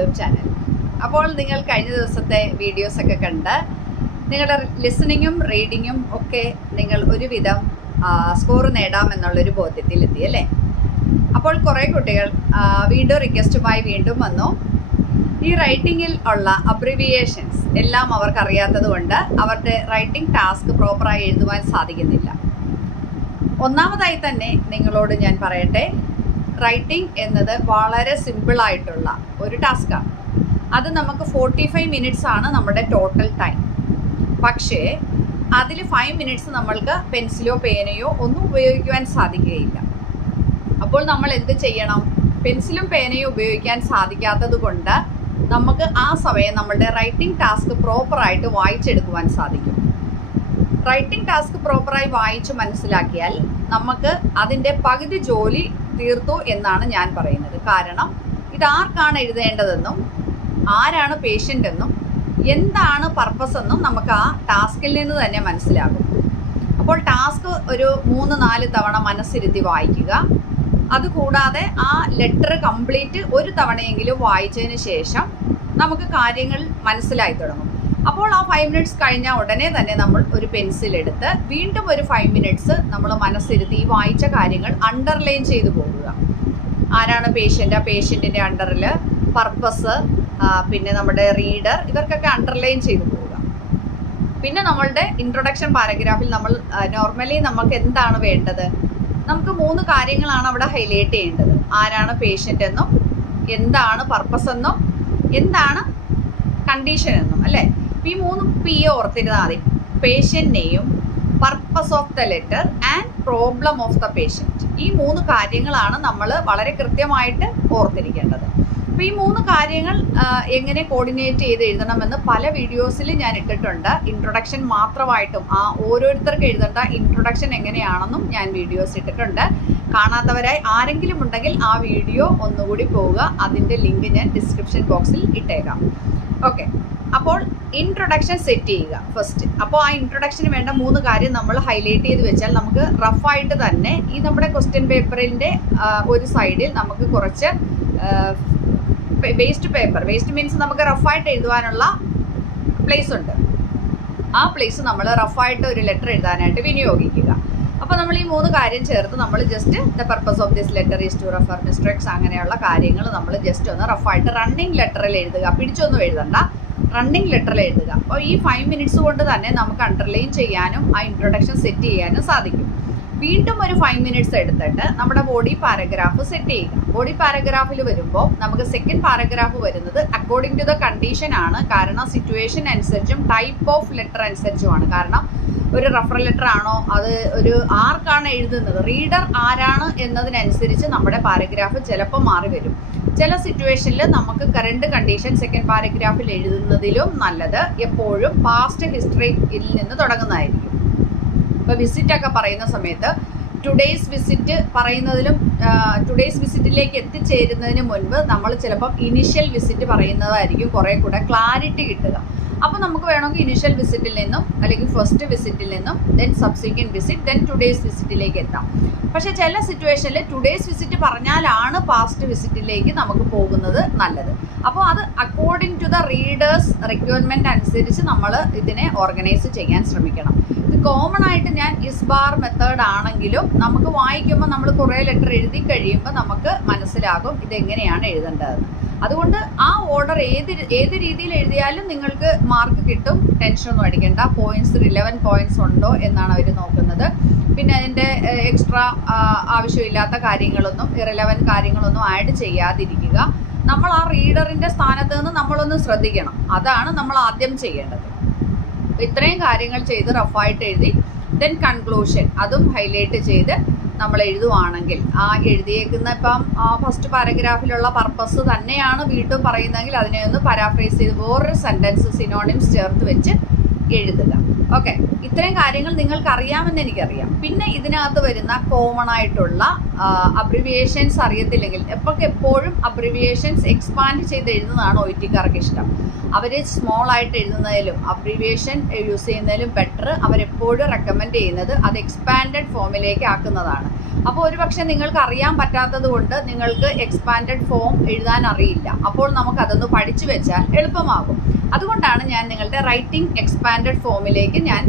YouTube channel. അപ്പോൾ നിങ്ങൾ കഴിഞ്ഞ ദിവസത്തെ വീഡിയോസൊക്കെ കണ്ട് നിങ്ങളുടെ ലിസണിങ്ങും റീഡിങ്ങും ഒക്കെ നിങ്ങൾ ഒരുവിധം സ്കോർ നേടാമെന്നുള്ളൊരു ബോധ്യത്തിലെത്തി അല്ലേ? അപ്പോൾ കുറേ കുട്ടികൾ വീണ്ടും റിക്വസ്റ്റുമായി വീണ്ടും വന്നു. ഈ റൈറ്റിങ്ങിൽ ഉള്ള അബ്രിവിയേഷൻസ് എല്ലാം അവർക്കറിയാത്തത് കൊണ്ട് അവരുടെ റൈറ്റിംഗ് ടാസ്ക് പ്രോപ്പറായി എഴുതുവാൻ സാധിക്കുന്നില്ല. ഒന്നാമതായി തന്നെ നിങ്ങളോട് ഞാൻ പറയട്ടെ, റൈറ്റിംഗ് എന്നത് വളരെ സിമ്പിളായിട്ടുള്ള ഒരു ടാസ്ക്കാണ്. അത് നമുക്ക് 45 മിനിറ്റ്സ് ആണ് നമ്മുടെ ടോട്ടൽ ടൈം. പക്ഷേ അതിൽ 5 മിനിറ്റ്സ് നമ്മൾക്ക് പെൻസിലോ പേനയോ ഒന്നും ഉപയോഗിക്കുവാൻ സാധിക്കുകയില്ല. അപ്പോൾ നമ്മൾ എന്ത് ചെയ്യണം? പെൻസിലും പേനയും ഉപയോഗിക്കാൻ സാധിക്കാത്തത് കൊണ്ട് നമുക്ക് ആ സമയം നമ്മളുടെ റൈറ്റിംഗ് ടാസ്ക് പ്രോപ്പറായിട്ട് വായിച്ചെടുക്കുവാൻ സാധിക്കും. റൈറ്റിംഗ് ടാസ്ക് പ്രോപ്പറായി വായിച്ച് മനസ്സിലാക്കിയാൽ നമുക്ക് അതിൻ്റെ പകുതി ജോലി തീർത്തു എന്നാണ് ഞാൻ പറയുന്നത്. കാരണം ഇതാർക്കാണ് എഴുതേണ്ടതെന്നും ആരാണ് പേഷ്യൻ്റ് എന്നും എന്താണ് പർപ്പസ് എന്നും നമുക്ക് ആ ടാസ്കിൽ നിന്ന് തന്നെ മനസ്സിലാകും. അപ്പോൾ ടാസ്ക് ഒരു 3-4 തവണ മനസ്സിരുത്തി വായിക്കുക. അതുകൂടാതെ ആ ലെറ്റർ കംപ്ലീറ്റ് ഒരു തവണയെങ്കിലും വായിച്ചതിന് ശേഷം നമുക്ക് കാര്യങ്ങൾ മനസ്സിലായി തുടങ്ങും. അപ്പോൾ ആ 5 മിനിറ്റ്സ് കഴിഞ്ഞ ഉടനെ തന്നെ നമ്മൾ ഒരു പെൻസിൽ എടുത്ത് വീണ്ടും ഒരു 5 മിനിറ്റ്സ് നമ്മൾ മനസ്സിരുത്തി ഈ വായിച്ച കാര്യങ്ങൾ അണ്ടർലൈൻ ചെയ്തു പോകുക. ആരാണ് പേഷ്യൻ്റ്, ആ പേഷ്യൻറ്റിൻ്റെ അണ്ടറിൽ പർപ്പസ്, പിന്നെ നമ്മുടെ റീഡർ, ഇവർക്കൊക്കെ അണ്ടർലൈൻ ചെയ്തു പോവുക. പിന്നെ നമ്മളുടെ ഇൻട്രൊഡക്ഷൻ പാരഗ്രാഫിൽ നമ്മൾ നോർമലി നമുക്ക് എന്താണ് വേണ്ടത്? നമുക്ക് 3 കാര്യങ്ങളാണ് അവിടെ ഹൈലൈറ്റ് ചെയ്യേണ്ടത്. ആരാണ് പേഷ്യൻ്റ് എന്നും, എന്താണ് പർപ്പസ് എന്നും, എന്താണ് കണ്ടീഷൻ എന്നും, അല്ലേ? ഈ 3 P ഓർത്തിരുന്നാൽ മതി. Patient name, purpose of the letter and problem of the patient. ഈ 3 കാര്യങ്ങളാണ് നമ്മൾ വളരെ കൃത്യമായിട്ട് ഓർത്തിരിക്കേണ്ടത്. അപ്പോൾ ഈ 3 കാര്യങ്ങൾ എങ്ങനെ കോർഡിനേറ്റ് ചെയ്ത് എഴുതണമെന്ന് പല വീഡിയോസിൽ ഞാൻ ഇട്ടിട്ടുണ്ട്. ഇൻട്രൊഡക്ഷൻ മാത്രമായിട്ടും ആ ഓരോരുത്തർക്ക് എഴുതേണ്ട ഇൻട്രൊഡക്ഷൻ എങ്ങനെയാണെന്നും ഞാൻ വീഡിയോസ് ഇട്ടിട്ടുണ്ട്. കാണാത്തവരായി ആരെങ്കിലും ഉണ്ടെങ്കിൽ ആ വീഡിയോ ഒന്നുകൂടി പോവുക. അതിൻ്റെ ലിങ്ക് ഞാൻ ഡിസ്ക്രിപ്ഷൻ ബോക്സിൽ ഇട്ടേക്കാം. ഓക്കെ, അപ്പോൾ ഇൻട്രൊഡക്ഷൻ സെറ്റ് ചെയ്യുക ഫസ്റ്റ്. അപ്പോൾ ആ ഇൻട്രൊഡക്ഷന് വേണ്ട 3 കാര്യം നമ്മൾ ഹൈലൈറ്റ് ചെയ്ത് വെച്ചാൽ നമുക്ക് റഫായിട്ട് തന്നെ ഈ നമ്മുടെ ക്വസ്റ്റ്യൻ പേപ്പറിൻ്റെ ഒരു സൈഡിൽ നമുക്ക് കുറച്ച് വേസ്റ്റ് പേപ്പർ, വേസ്റ്റ് മീൻസ് നമുക്ക് റഫായിട്ട് എഴുതുവാനുള്ള പ്ലേസ് ഉണ്ട്. ആ പ്ലേസ് നമ്മൾ റഫായിട്ട് ഒരു ലെറ്റർ എഴുതാനായിട്ട് വിനിയോഗിക്കുക. അപ്പോൾ നമ്മൾ ഈ 3 കാര്യം ചേർത്ത് നമ്മൾ just the purpose of this letter is to refer mister X, അങ്ങനെയുള്ള കാര്യങ്ങൾ നമ്മൾ ജസ്റ്റ് ഒന്ന് റഫായിട്ട് റണ്ണിങ് ലെറ്ററിൽ എഴുതുക. പിടിച്ചൊന്നും എഴുതണ്ട, റണ്ണിങ് ലെറ്ററിൽ എഴുതുക. അപ്പോൾ ഈ 5 മിനിറ്റ്സ് കൊണ്ട് തന്നെ നമുക്ക് അണ്ടർലൈൻ ചെയ്യാനും ആ ഇൻട്രൊഡക്ഷൻ സെറ്റ് ചെയ്യാനും സാധിക്കും. വീണ്ടും ഒരു 5 മിനിറ്റ്സ് എടുത്തിട്ട് നമ്മുടെ ബോഡി പാരഗ്രാഫ് സെറ്റ് ചെയ്യുക. ബോഡി പാരഗ്രാഫിൽ വരുമ്പോൾ നമുക്ക് സെക്കൻഡ് പാരഗ്രാഫ് വരുന്നത് അക്കോർഡിംഗ് ടു ദ കണ്ടീഷൻ ആണ്. കാരണം സിറ്റുവേഷൻ അനുസരിച്ചും ടൈപ്പ് ഓഫ് ലെറ്റർ അനുസരിച്ചുമാണ്. കാരണം ഒരു റഫർ ലെറ്റർ ആണോ, അത് ഒരു ആർക്കാണ് എഴുതുന്നത്, റീഡർ ആരാണ് എന്നതിനനുസരിച്ച് നമ്മുടെ പാരഗ്രാഫ് ചിലപ്പോൾ മാറി വരും. ചില സിറ്റുവേഷനിൽ നമുക്ക് കറണ്ട് കണ്ടീഷൻ സെക്കൻഡ് പാരഗ്രാഫിൽ എഴുതുന്നതിലും നല്ലത് എപ്പോഴും പാസ്റ്റ് ഹിസ്റ്ററിയിൽ നിന്ന് തുടങ്ങുന്നതായിരിക്കും. ഇപ്പോൾ വിസിറ്റൊക്കെ പറയുന്ന സമയത്ത് ടുഡേയ്സ് വിസിറ്റ് പറയുന്നതിലും ടുഡേയ്സ് വിസിറ്റിലേക്ക് എത്തിച്ചേരുന്നതിന് മുൻപ് നമ്മൾ ചിലപ്പം ഇനിഷ്യൽ വിസിറ്റ് പറയുന്നതായിരിക്കും കുറേ കൂടെ ക്ലാരിറ്റി കിട്ടുക. അപ്പോൾ നമുക്ക് വേണമെങ്കിൽ ഇനിഷ്യൽ വിസിറ്റിൽ നിന്നും അല്ലെങ്കിൽ ഫസ്റ്റ് വിസിറ്റിൽ നിന്നും then subsequent visit, then today's വിസിറ്റിലേക്ക് എത്താം. പക്ഷേ ചില സിറ്റുവേഷനിൽ ടുഡേയ്സ് വിസിറ്റ് പറഞ്ഞാലാണ് പാസ്റ്റ് വിസിറ്റിലേക്ക് നമുക്ക് പോകുന്നത് നല്ലത്. അപ്പോൾ അത് according to the readers requirement അനുസരിച്ച് നമ്മൾ ഇതിനെ ഓർഗനൈസ് ചെയ്യാൻ ശ്രമിക്കണം. ഇത് കോമൺ ആയിട്ട് ഞാൻ ഇസ്ബാർ മെത്തേഡ് ആണെങ്കിലും നമുക്ക് വായിക്കുമ്പോൾ നമ്മൾ കുറേ ലെറ്റർ എഴുതി കഴിയുമ്പോൾ നമുക്ക് മനസ്സിലാകും ഇതെങ്ങനെയാണ് എഴുതേണ്ടതെന്ന്. അതുകൊണ്ട് ആ ഓർഡർ ഏത് രീതിയിൽ എഴുതിയാലും നിങ്ങൾക്ക് മാർക്ക് കിട്ടും. ടെൻഷനൊന്നും അടിക്കേണ്ട. പോയിന്റ്സ് 11 പോയിന്റ്സ് ഉണ്ടോ എന്നാണ് അവർ നോക്കുന്നത്. പിന്നെ അതിൻ്റെ എക്സ്ട്രാ ആവശ്യമില്ലാത്ത കാര്യങ്ങളൊന്നും, ഇറലവൻറ്റ് കാര്യങ്ങളൊന്നും ആഡ് ചെയ്യാതിരിക്കുക. നമ്മൾ ആ റീഡറിൻ്റെ സ്ഥാനത്ത് നിന്ന് നമ്മളൊന്ന് ശ്രദ്ധിക്കണം. അതാണ് നമ്മൾ ആദ്യം ചെയ്യേണ്ടത്. ഇത്രയും കാര്യങ്ങൾ ചെയ്ത് റഫായിട്ട് എഴുതി ദെൻ കൺക്ലൂഷൻ അതും ഹൈലൈറ്റ് ചെയ്ത് നമ്മൾ എഴുതുവാണെങ്കിൽ ആ എഴുതിയേക്കുന്ന ഇപ്പം ആ ഫസ്റ്റ് പാരഗ്രാഫിലുള്ള പർപ്പസ് തന്നെയാണ് വീണ്ടും പറയുന്നതെങ്കിൽ അതിനെ ഒന്ന് പാരാഫ്രൈസ് ചെയ്ത് വേറൊരു സെൻറ്റൻസ് സിനോണിംസ് ചേർത്ത് വെച്ച് എഴുതുക. ഓക്കെ, ഇത്രയും കാര്യങ്ങൾ നിങ്ങൾക്ക് അറിയാമെന്ന് എനിക്കറിയാം. പിന്നെ ഇതിനകത്ത് വരുന്ന കോമൺ ആയിട്ടുള്ള അബ്രിവിയേഷൻസ് അറിയത്തില്ലെങ്കിൽ, എപ്പോഴും അബ്രിവിയേഷൻസ് എക്സ്പാൻഡ് ചെയ്ത് എഴുതുന്നതാണ് ഒ ടിക്കാർക്ക് ഇഷ്ടം. അവർ സ്മോൾ ആയിട്ട് എഴുതുന്നതിലും അബ്രിവിയേഷൻ യൂസ് ചെയ്യുന്നതിലും ബെറ്റർ അവരെപ്പോഴും റെക്കമെൻഡ് ചെയ്യുന്നത് അത് എക്സ്പാൻഡഡ് ഫോമിലേക്ക് ആക്കുന്നതാണ്. അപ്പോൾ ഒരുപക്ഷെ നിങ്ങൾക്ക് അറിയാൻ പറ്റാത്തത് കൊണ്ട് നിങ്ങൾക്ക് എക്സ്പാൻഡഡ് ഫോം എഴുതാൻ അറിയില്ല. അപ്പോൾ നമുക്കതൊന്ന് പഠിച്ചു വെച്ചാൽ എളുപ്പമാകും. അതുകൊണ്ടാണ് ഞാൻ നിങ്ങളുടെ റൈറ്റിംഗ് എക്സ്പാൻഡഡ് ഫോമിലേക്ക് ഞാൻ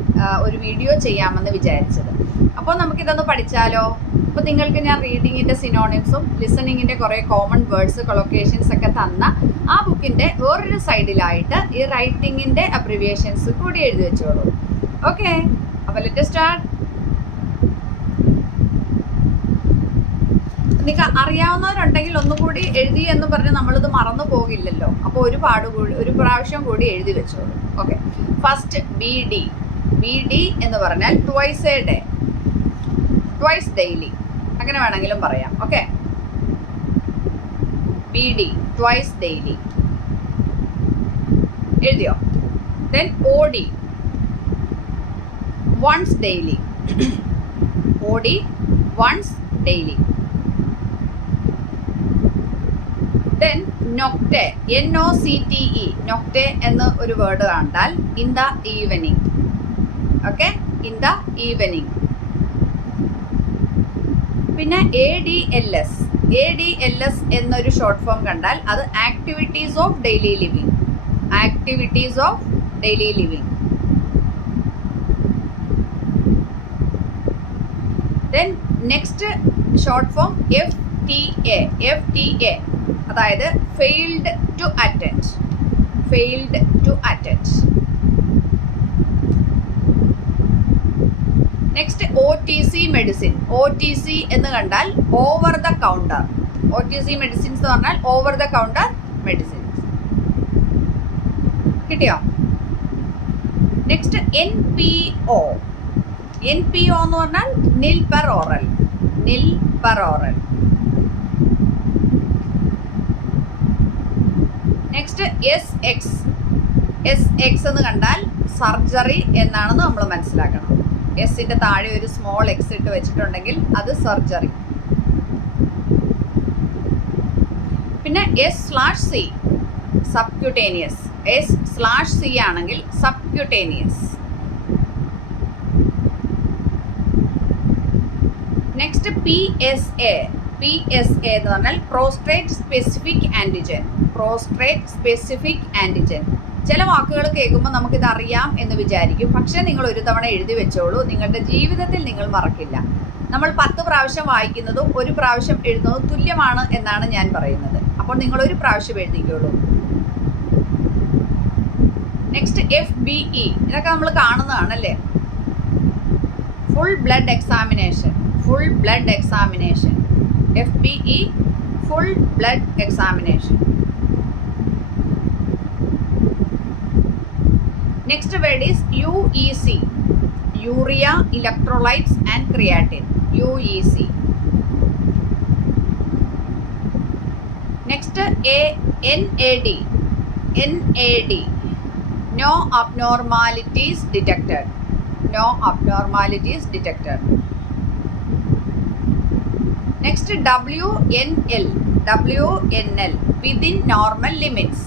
ഒരു വീഡിയോ ചെയ്യാമെന്ന് വിചാരിച്ചത്. അപ്പോൾ നമുക്കിതൊന്ന് പഠിച്ചാലോ? അപ്പോൾ നിങ്ങൾക്ക് ഞാൻ റീഡിങ്ങിൻ്റെ സിനോണിംസും ലിസണിങ്ങിൻ്റെ കുറേ കോമൺ വേർഡ്സ് കൊളൊക്കേഷൻസ് ഒക്കെ തന്ന ആ ബുക്കിൻ്റെ വേറൊരു സൈഡിലായിട്ട് ഈ റൈറ്റിങ്ങിൻ്റെ അബ്രിവിയേഷൻസ് കൂടി എഴുതി വെച്ചോളൂ. ഓക്കെ, അപ്പോൾ ലെറ്റ് സ്റ്റാർട്ട്. നിങ്ങൾക്ക് അറിയാവുന്നവരുണ്ടെങ്കിൽ ഒന്നുകൂടി എഴുതി എന്ന് പറഞ്ഞ് നമ്മളിത് മറന്നു പോകില്ലല്ലോ. അപ്പോൾ ഒരു പ്രാവശ്യം കൂടി എഴുതി വെച്ചോളൂ. ഓക്കെ, ഫസ്റ്റ് BD എന്ന് പറഞ്ഞാൽ twice a day, twice daily, അങ്ങനെ വേണമെങ്കിലും പറയാം. ഓക്കെ, BD ട്വൈസ് ഡെയിലി എഴുതിയോ? Then OD once daily, OD once daily. Then nocte, NOCTE, nocte എന്ന ഒരു വേർഡ് കണ്ടാൽ in the evening. Okay, in the evening. പിന്നെ ADLS എന്നൊരു ഷോർട്ട് ഫോം കണ്ടാൽ അത് activities of daily living, activities of daily living. Then next short form FTA, അതായത് failed to attend, failed to attend. Next OTC medicine, OTC എന്ന് കണ്ടാൽ over the counter, OTC medicines എന്ന് പറഞ്ഞാൽ over the counter medicines. കിട്ടിയോ? Next NPO എന്ന് പറഞ്ഞാൽ നിൽ per oral, നിൽ പെർ ഓറൽ. നെക്സ്റ്റ് SX എന്ന് കണ്ടാൽ സർജറി എന്നാണെന്ന് നമ്മൾ മനസ്സിലാക്കണം. എസിന്റെ താഴെ ഒരു സ്മോൾ എക്സ് ഇട്ട് വെച്ചിട്ടുണ്ടെങ്കിൽ അത് സർജറി. പിന്നെ S/C സബ്ക്യൂട്ടേനിയസ്, S/C ആണെങ്കിൽ സബ്ക്യൂട്ടേനിയസ്. നെക്സ്റ്റ് PSA എന്ന് പറഞ്ഞാൽ prostate specific antigen, prostate specific antigen. ചില വാക്കുകൾ കേൾക്കുമ്പോൾ നമുക്കിത് അറിയാം എന്ന് വിചാരിക്കും, പക്ഷേ നിങ്ങൾ ഒരു തവണ എഴുതി വെച്ചോളൂ, നിങ്ങളുടെ ജീവിതത്തിൽ നിങ്ങൾ മറക്കില്ല. നമ്മൾ 10 പ്രാവശ്യം വായിക്കുന്നതും ഒരു പ്രാവശ്യം എഴുതുന്നതും തുല്യമാണ് എന്നാണ് ഞാൻ പറയുന്നത്. അപ്പോൾ നിങ്ങൾ ഒരു പ്രാവശ്യം എഴുതിക്കോളൂ. നെക്സ്റ്റ് FBE, ഇതൊക്കെ നമ്മൾ കാണുന്നതാണല്ലേ. Full blood examination, full blood examination, FBE full blood examination. Next word is UEC, urea, electrolytes and creatine, UEC. Next NAD, no abnormalities detected, no abnormalities detected. Next WNL, within normal limits,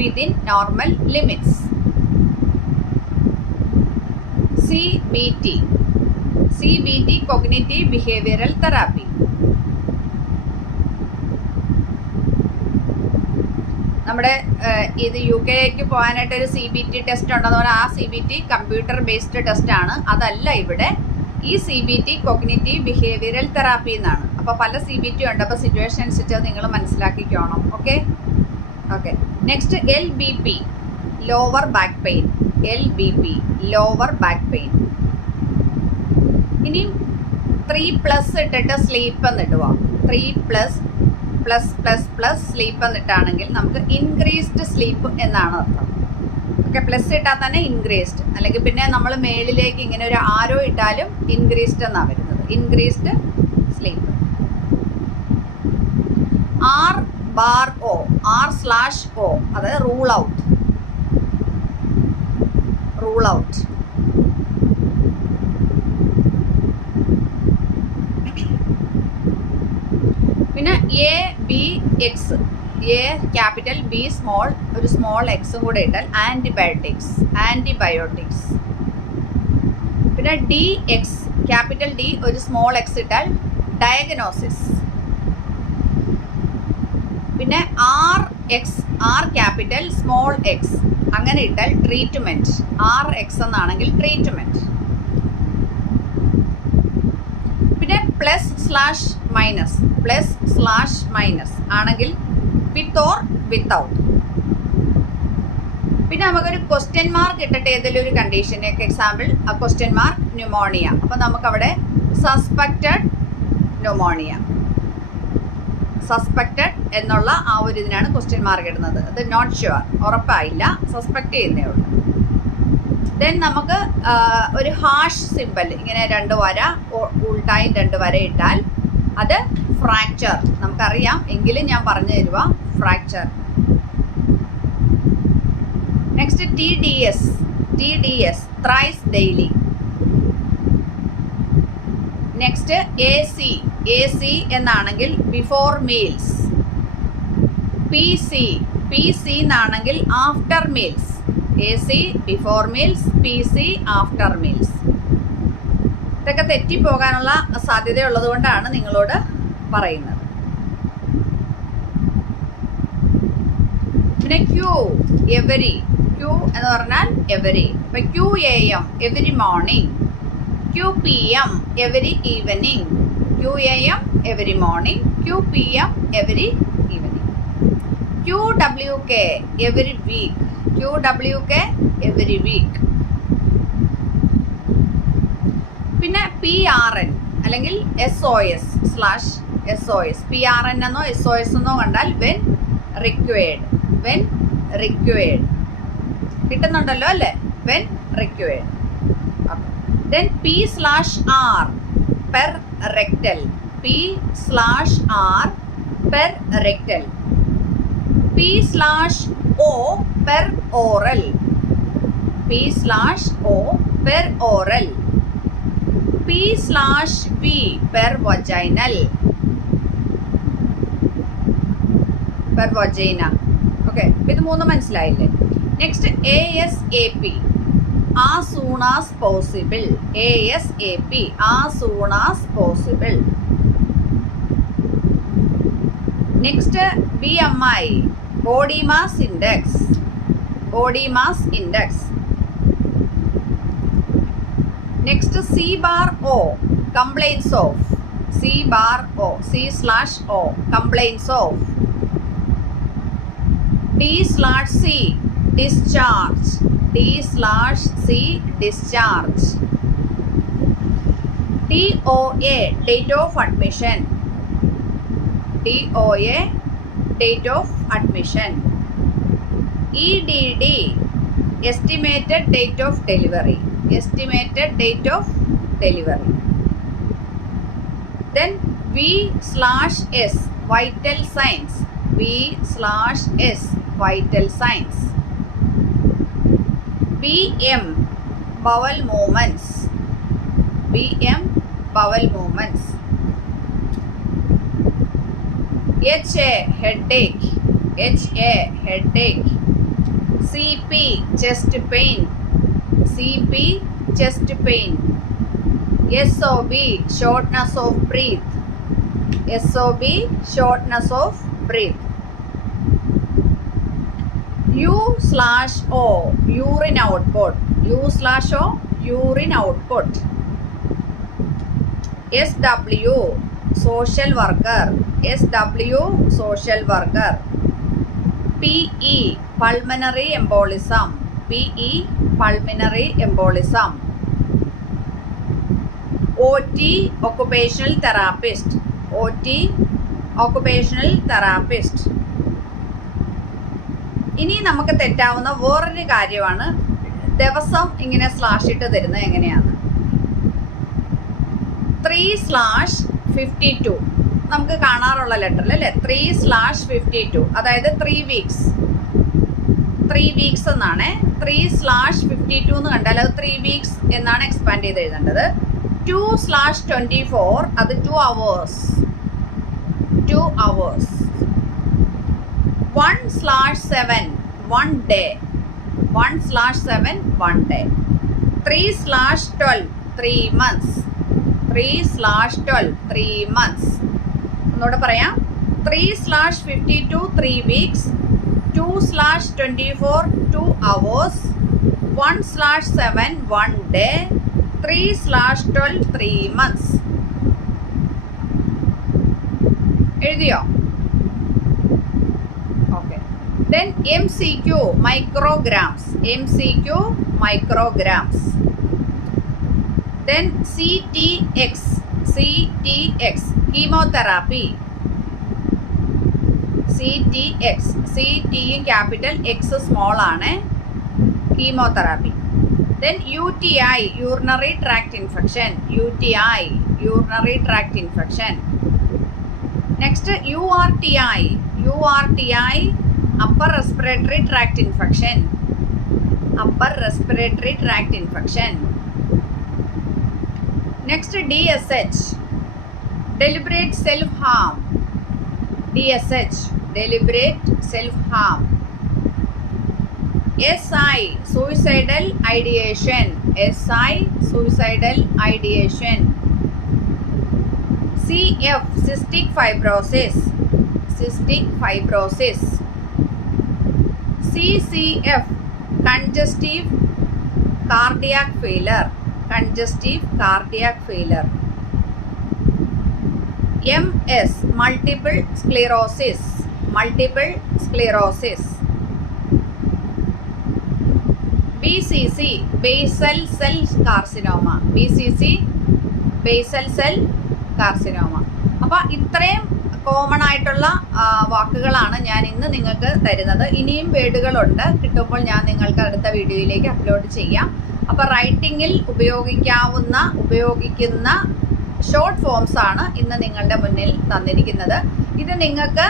within normal limits. CBT cognitive behavioral therapy. നമ്മുടെ ഇത് UK പോകാനായിട്ട് ഒരു CBT test ഉണ്ടെന്ന് പറഞ്ഞാൽ ആ CBT computer based test ആണ്. അതല്ല ഇവിടെ ഈ CBT കോഗ്നിറ്റീവ് ബിഹേവിയറൽ തെറാപ്പി എന്നാണ്. അപ്പോൾ പല CBT ഉണ്ട്, അപ്പോൾ സിറ്റുവേഷൻ അനുസരിച്ച് നിങ്ങൾ മനസ്സിലാക്കിക്കോണം. Okay. Next LBP, lower back pain, LBP lower back pain. ഇനി 3+ ഇട്ടിട്ട് സ്ലീപ്പ് എന്നിടുക. 3++++ സ്ലീപ്പ് എന്നിട്ടാണെങ്കിൽ നമുക്ക് ഇൻക്രീസ്ഡ് സ്ലീപ്പ് എന്നാണ് അർത്ഥം. ഓക്കെ, പ്ലസ് ഇട്ടാൽ തന്നെ ഇൻക്രീസ്ഡ്, അല്ലെങ്കിൽ പിന്നെ നമ്മൾ മേളിലേക്ക് ഇങ്ങനെ ഒരു ആരോ ഇട്ടാലും ഇൻക്രീസ്ഡ് എന്നാണ് വരുന്നത്. Increased sleep. R/O, R/O, അതായത് റൂൾ ഔട്ട്. Rule out. പിന്നെ A B X, A capital B small, ഒരു സ്മോൾ എക്സും കൂടെ ഇട്ടാൽ ആൻറ്റിബയോട്ടിക്സ്. പിന്നെ ഡി എക്സ്, ക്യാപിറ്റൽ ഡി ഒരു സ്മോൾ എക്സ് ഇട്ടാൽ ഡയഗ്നോസിസ്. പിന്നെ R X, R capital small X അങ്ങനെ ഇട്ടാൽ ട്രീറ്റ്മെൻറ്റ്. ആർ എക്സ് എന്നാണെങ്കിൽ ട്രീറ്റ്മെൻറ്റ്. പിന്നെ +/- ആണെങ്കിൽ വിത്ത് ഓർ വിത്തൗട്ട്. പിന്നെ നമുക്കൊരു ക്വസ്റ്റ്യൻ മാർക്ക് ഇട്ടിട്ട് ഏതെങ്കിലും ഒരു കണ്ടീഷനൊക്കെ, എക്സാമ്പിൾ ക്വസ്റ്റ്യൻ മാർക്ക് ന്യൂമോണിയ, അപ്പോൾ നമുക്കവിടെ സസ്പെക്റ്റഡ് ന്യൂമോണിയ, സസ്പെക്റ്റഡ് എന്നുള്ള ആ ഒരു ഇതിനാണ് ക്വസ്റ്റ്യൻ മാർക്ക് ഇടുന്നത്. അത് നോട്ട് ഷുവർ, ഉറപ്പായില്ല, സസ്പെക്റ്റ് ചെയ്യുന്നേ ഉള്ളൂ. ദെൻ നമുക്ക് ഒരു ഹാഷ് സിമ്പൽ ഇങ്ങനെ 2 വര ഉൾട്ടായും 2 വര ഇട്ടാൽ അത് ഫ്രാക്ചർ. നമുക്കറിയാം എങ്കിലും ഞാൻ പറഞ്ഞു തരുക, fracture. Next TDS thrice daily. Next AC എന്നാണെങ്കിൽ ബിഫോർ മീൽസ്. PC എന്നാണെങ്കിൽ after meals. AC before meals, PC after meals. ഇതൊക്കെ തെറ്റിപ്പോകാനുള്ള സാധ്യതയുള്ളത് കൊണ്ടാണ് നിങ്ങളോട് പറയുന്നത്. പിന്നെ എവരി, എന്ന് പറഞ്ഞാൽ എവരി. ഇപ്പൊ QAM every morning, QPM every evening, QAM every morning, QPM every evening. QWK every week, QWK every week. പിന്നെ PRN അല്ലെങ്കിൽ SOS /SOS. PRN എന്നോ SOS എന്നോ കണ്ടാൽ വെൻ റിക്വയർഡ്. കിട്ടുന്നുണ്ടല്ലോ അല്ലേ, when required. Then P/R per rectal, P/R per rectal. P/O per oral, P/O per oral. P/V per vaginal, per vagina. Okay, ഇത് 3 മനസ്സിലായില്ലേ? Next ASAP as soon as possible, ASAP as soon as possible. Next BMI body mass index. Next C/O complaints of, C/O complaints of. D/C discharge, D/C discharge. DOA date of admission, DOA date of admission. EDD estimated date of delivery, estimated date of delivery. Then V/S vital signs, V/S vital signs. BM bowel movements, BM bowel movements. HA headache, HA headache. CP chest pain, CP chest pain. SOB shortness of breath, SOB shortness of breath. U/O urine output, U/O urine output. SW social worker, SW social worker. PE pulmonary embolism, PE pulmonary embolism. OT occupational therapist, OT occupational therapist. ഇനി നമുക്ക് തെറ്റാവുന്ന വേറൊരു കാര്യമാണ് ദിവസം ഇങ്ങനെ slash ഇട്ട് തരുന്നത് എങ്ങനെയാണ്. 3/52 നമുക്ക് കാണാറുള്ള ലെറ്ററിൽ അല്ലേ, 3/52 അതായത് 3 weeks. 3 വീക്സ് എന്നാണ്. 3/52 എന്ന് കണ്ടാൽ അത് 3 വീക്സ് എന്നാണ് എക്സ്പാൻഡ് ചെയ്ത് എഴുതേണ്ടത്. 2/24 അത് 2 hours. 1/7 1 day. 1/7 1 day. 3/12 3 months. 3/12 3 months. ഒന്നുകൂടെ പറയാം. 3/52 3 weeks. 2/24 2 hours. 1/7 1 day. 3/12 3 months. എഴുതിയോ? Okay. Then MCQ micrograms. MCQ micrograms. Then CTX chemotherapy. CTX CT capital X small ആണ്. Chemotherapy. Then UTI urinary tract infection. UTI urinary tract infection. Next URTI upper respiratory tract infection. Upper respiratory tract infection. Next DSH deliberate self harm. DSH deliberate self harm. SI suicidal ideation. SI suicidal ideation. CF cystic fibrosis. Cystic fibrosis. CCF congestive cardiac failure. Congestive cardiac failure. MS multiple sclerosis. Multiple sclerosis. BCC basal cell carcinoma. BCC basal cell carcinoma. അപ്പോൾ ഇത്രയും common ആയിട്ടുള്ള വാക്കുകളാണ് ഞാൻ ഇന്ന് നിങ്ങൾക്ക് തരുന്നത്. ഇനിയും വേർഡുകളുണ്ട്, കിട്ടുമ്പോൾ ഞാൻ നിങ്ങൾക്ക് അടുത്ത വീഡിയോയിലേക്ക് അപ്ലോഡ് ചെയ്യാം. അപ്പോൾ റൈറ്റിങ്ങിൽ ഉപയോഗിക്കുന്ന ഷോർട്ട് ഫോംസ് ആണ് ഇന്ന് നിങ്ങളുടെ മുന്നിൽ തന്നിരിക്കുന്നത്. ഇത് നിങ്ങൾക്ക്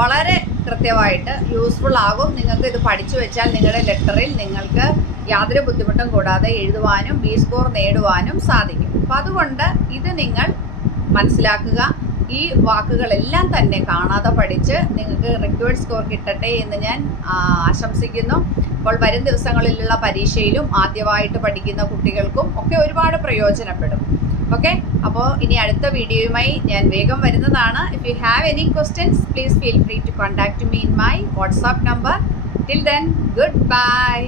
വളരെ കൃത്യമായിട്ട് യൂസ്ഫുൾ ആകും. നിങ്ങൾക്ക് ഇത് പഠിച്ചു വെച്ചാൽ നിങ്ങളുടെ ലെറ്ററിൽ നിങ്ങൾക്ക് യാതൊരു ബുദ്ധിമുട്ടും കൂടാതെ എഴുതുവാനും ബി സ്കോർ നേടുവാനും സാധിക്കും. അപ്പം അതുകൊണ്ട് ഇത് നിങ്ങൾ മനസ്സിലാക്കുക. ഈ വാക്കുകളെല്ലാം തന്നെ കാണാതെ പഠിച്ച് നിങ്ങൾക്ക് റിക്വയർഡ് സ്കോർ കിട്ടട്ടെ എന്ന് ഞാൻ ആശംസിക്കുന്നു. അപ്പോൾ വരും ദിവസങ്ങളിലുള്ള പരീക്ഷയിലും ആദ്യമായിട്ട് പഠിക്കുന്ന കുട്ടികൾക്കും ഒക്കെ ഒരുപാട് പ്രയോജനപ്പെടും. ഓക്കെ, അപ്പോൾ ഇനി അടുത്ത വീഡിയോയുമായി ഞാൻ വേഗം വരുന്നതാണ്. If you have any questions please feel free to contact me in my WhatsApp number. Till then good by.